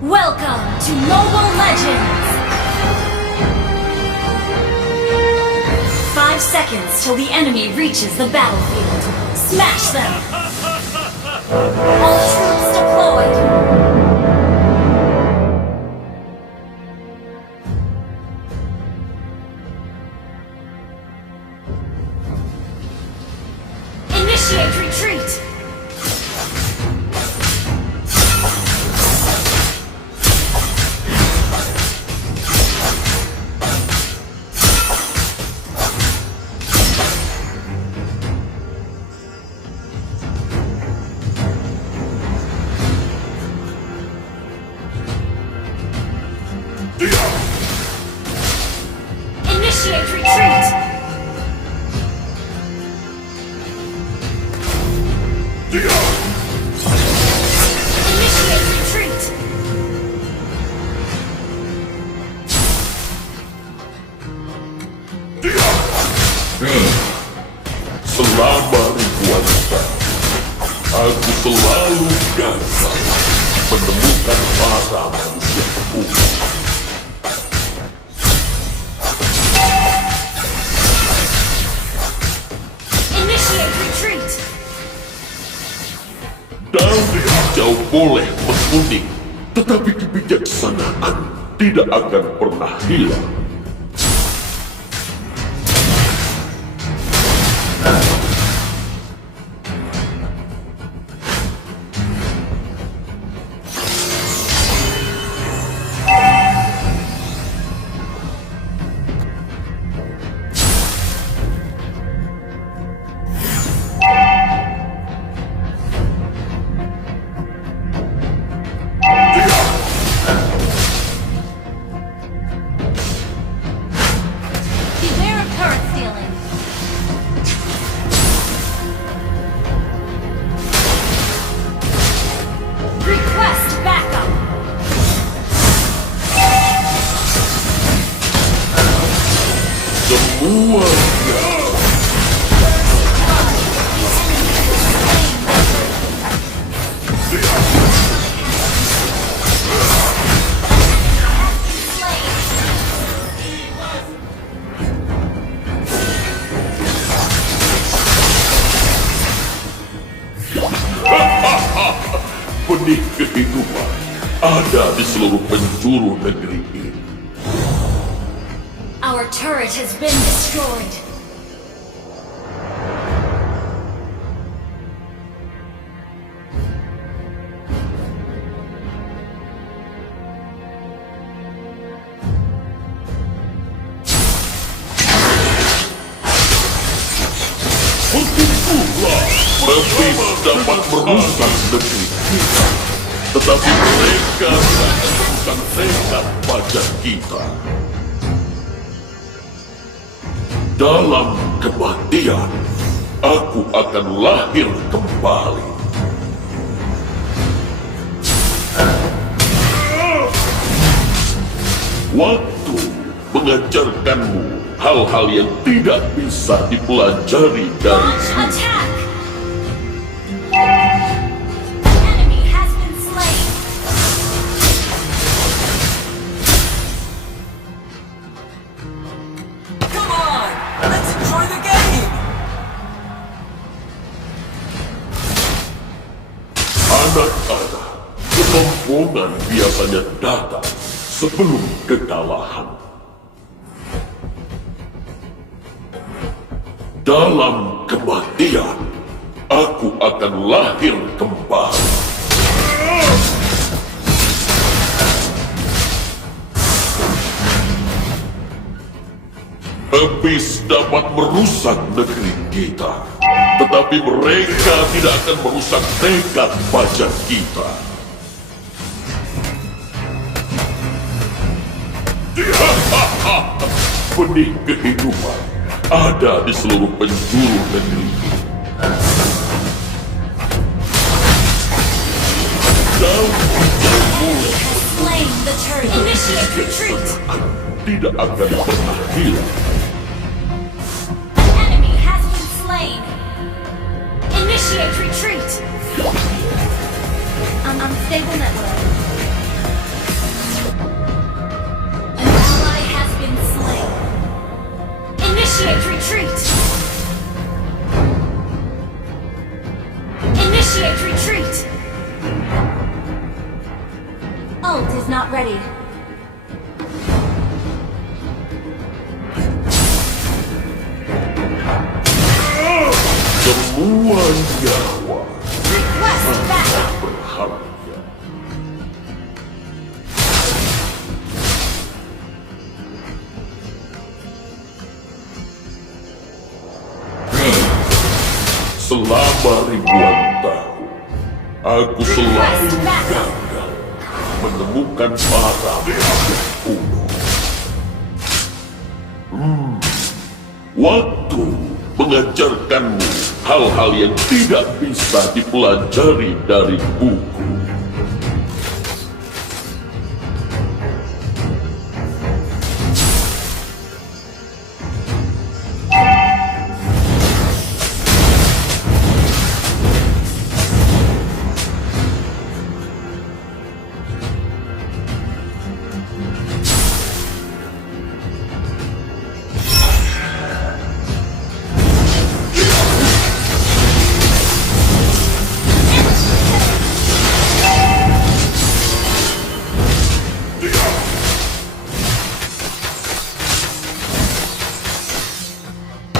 Welcome to Mobile Legends! 5 seconds till the enemy reaches the battlefield. Smash them! All troops deployed! Initiate retreat! Initiate retreat! Initiate retreat! Selama ribuan tahun, aku selalu gagal menemukan para manusia kuno. Initiate retreat! Dari jauh boleh mengunik, tetapi kebijaksanaan tidak akan pernah hilang. Beware of turret stealing! Request backup! Semuanya benih kehidupan ada di seluruh penjuru negeri ini. Our turret has been destroyed. Begitulah, Memphis dapat merusak negeri kita, tetapi mereka bukan tekad pajak kita. Dalam kematian, aku akan lahir kembali. Waktu mengajarkanmu hal-hal yang tidak bisa dipelajari dari Launch attack! Enemy has been slain! Come on! Let's enjoy the game! anak-anak. Kesombongan biasanya datang sebelum kekalahan. Dalam kematian, aku akan lahir kembali. Habis dapat merusak negeri kita, tetapi mereka tidak akan merusak tekad fajar kita. Benih kehidupan ada di seluruh penjuru negeri. Dan Slain the turret. Initiate retreat. tidak akan pernah hilang. An enemy has been slain. Initiate retreat. Unstable network. An ally has been slain. Initiate retreat. Initiate retreat. Ult is not ready. Semua nyawa Request backup. berharga. Selama ribuan tahun, aku selalu gagal menemukan para makhluk kuno. Waktu mengajarkanmu hal-hal yang tidak bisa dipelajari dari buku.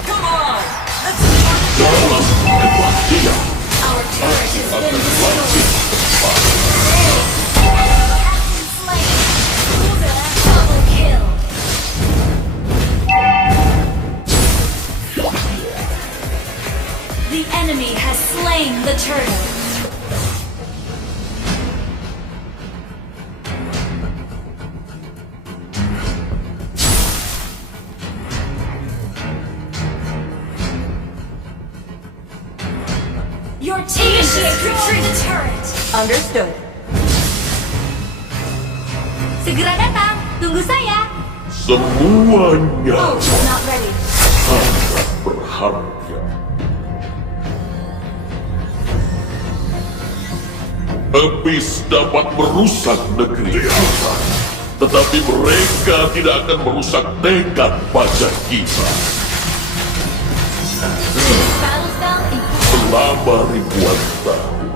Come on! Let's enjoy the game! Dalam kematian, Our turret has been destroyed. Slain. Double kill. The enemy has slain the turtle. Your team destroyed the turret. Understood. Segera datang. Tunggu saya. semuanya Ult is not ready. sangat berharga. Habis dapat merusak negeri kita, tetapi mereka tidak akan merusak tekad pajak kita. Battle spell in Selama ribuan tahun,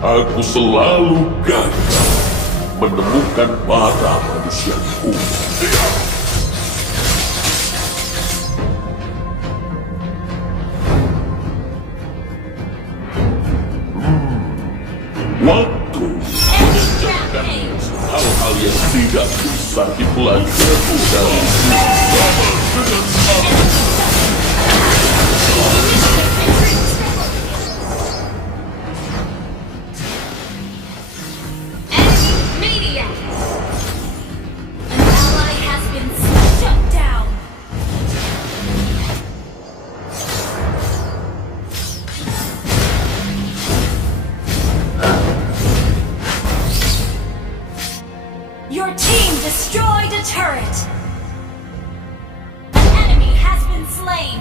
aku selalu gagal menemukan para manusia kuno. Waktu mengajarkan hal-hal yang tidak bisa dipelajari dari sama dengan aku. media. An ally has been shut down. Your team destroyed a turret. An enemy has been slain.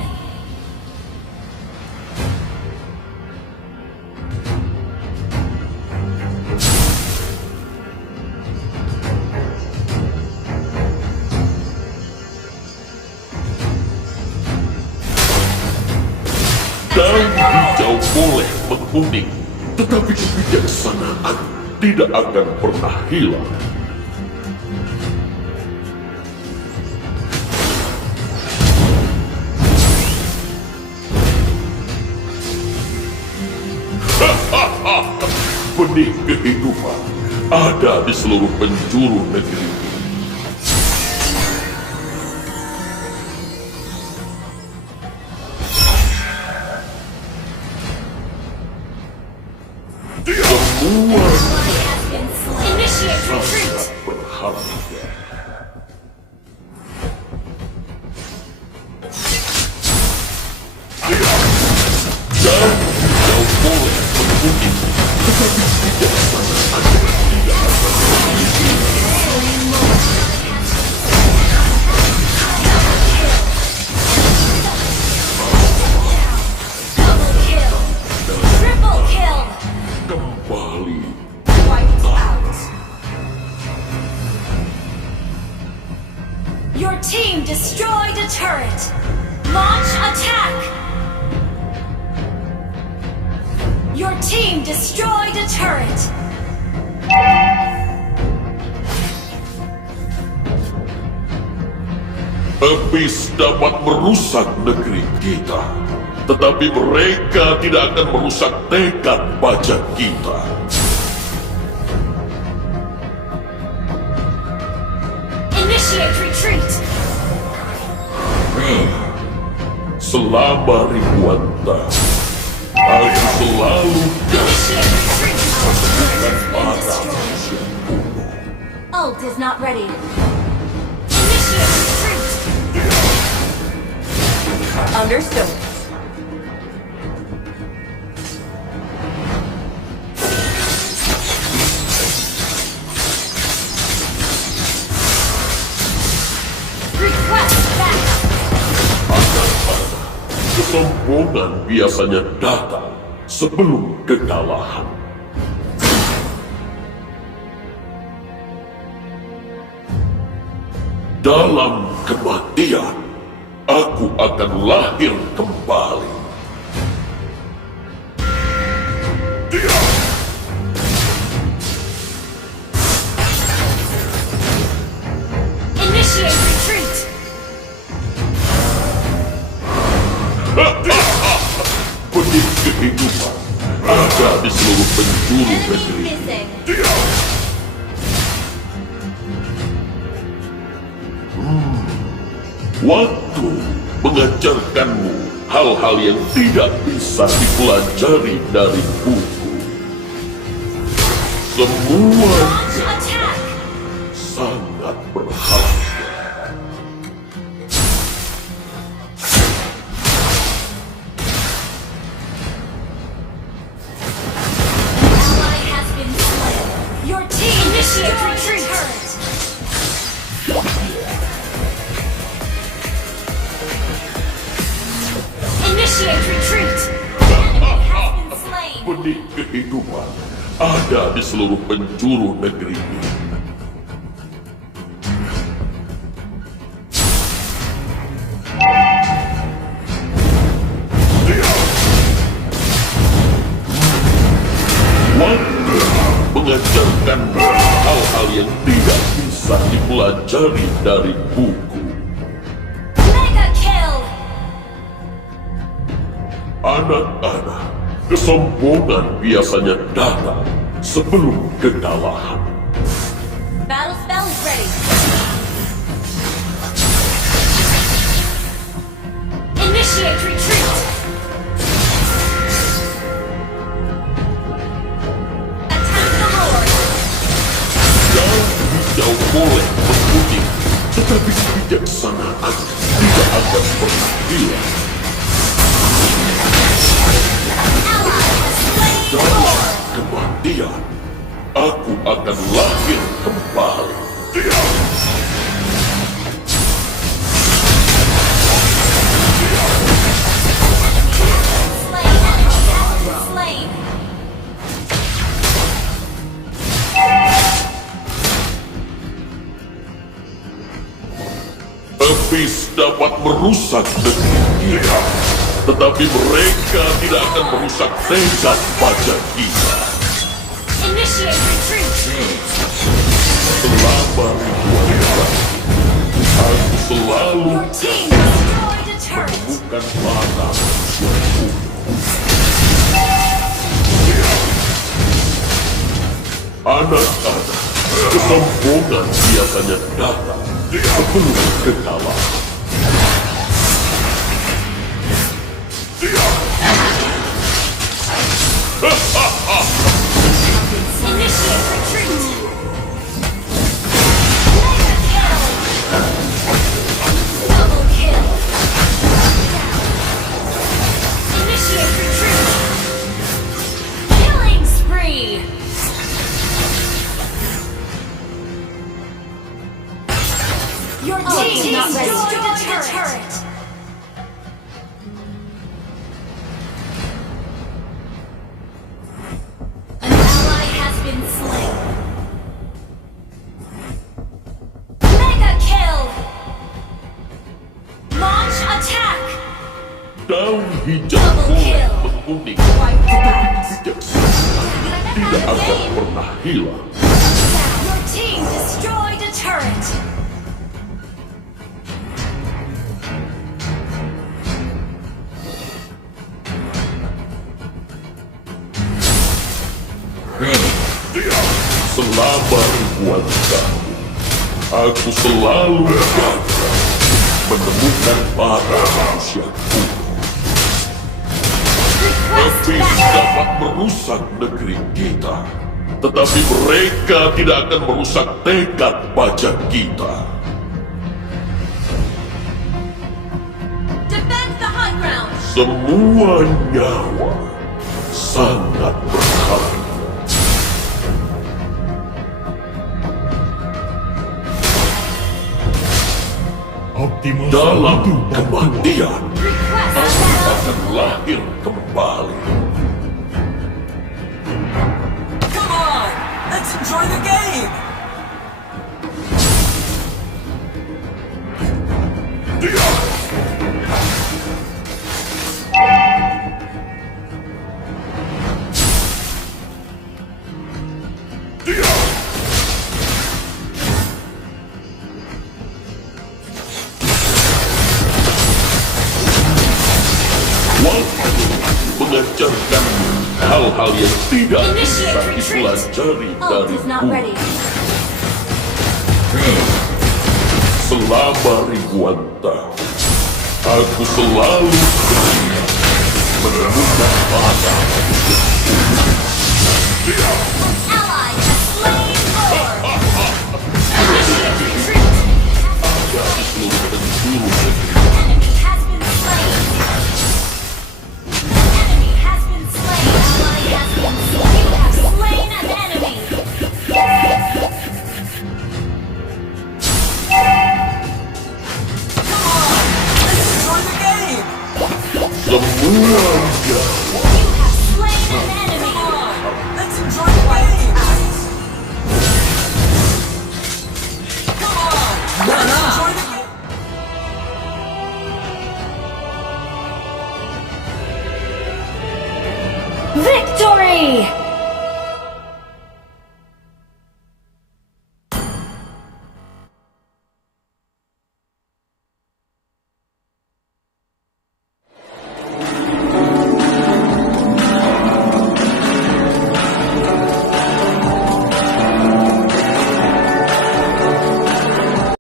Daun hijau boleh menguning, tetapi kebijaksanaan tidak akan pernah hilang. Benih kehidupan ada di seluruh penjuru negeri. Semua Ally has been slain. Initiate retreat. sangat berharga. Dan kau boleh mengundi, tetapi tidak sana ada tidak. Double kill. Triple kill. Kembali. Wiped out. Your team destroyed a turret. Launch attack. Your team destroyed a turret. Habis dapat merusak negeri kita, tetapi mereka tidak akan merusak tekad baja kita. Initiate retreat. Selama ribuan tahun, aku selalu Initiate retreat. Our turret has been para destroyed. manusia kuno. Ult is not ready. Initiate retreat. Understood. Request backup. Kesombongan biasanya datang sebelum kekalahan. Dalam kematian, aku akan lahir kembali. Initiate retreat. Benih kehidupan ada di seluruh penjuru Enemy negeri. missing. Waktu mengajarkanmu hal-hal yang tidak bisa dipelajari dari buku. Semua Launch attack. sangat berharga. Ally has been slain. Your team initiate retreat. Initiate retreat. Enemy has been slain. Benih kehidupan ada di seluruh penjuru negeri ini. Waktu mengajarkanmu hal-hal yang tidak bisa dipelajari dari buku. Mega kill. Anak-anak, kesombongan biasanya datang sebelum kekalahan. Battle spell is ready. Initiate retreat. Attack the Lord. Kau boleh menguji, tetapi kebijaksanaan tidak akan pernah hilang. Ally has slain Dalam Lord. kematian, aku akan lahir kembali. Slain. Enemy has been slain. Habis dapat merusak negeri kita, tetapi mereka tidak akan merusak tekad baja kita. Initiate retreat. Selama ribuan tahun, aku selalu Your team destroyed a turret. bukan para manusia kuno. Anak-anak, kesombongan biasanya datang sebelum kekalahan. Initiate retreat. Mega kill. Double kill. Initiate retreat. Killing spree. Your team not ready. destroyed the turret. An ally has been slain. Mega kill. Launch attack. Daun hijau Double mulai kill. menguning. Wiped out. Bijaksana tidak akan pernah hilang. Your team destroyed a turret. Selama ribuan tahun, aku selalu gagal menemukan para manusia kuno. Request Tapi backup. dapat merusak negeri kita. Tetapi mereka tidak akan merusak tekad baja kita. Defend the high ground. Semua nyawa sangat berharga. Dalam kematian, Request aku backup. akan lahir kembali. Come on! Let's enjoy the game! Diam! Diam! Waktu mengajarkan hal-hal yang tidak bisa Initiate retreat. dipelajari Ult dari is not buku. ready. Selama ribuan tahun, aku selalu menemukan para manusia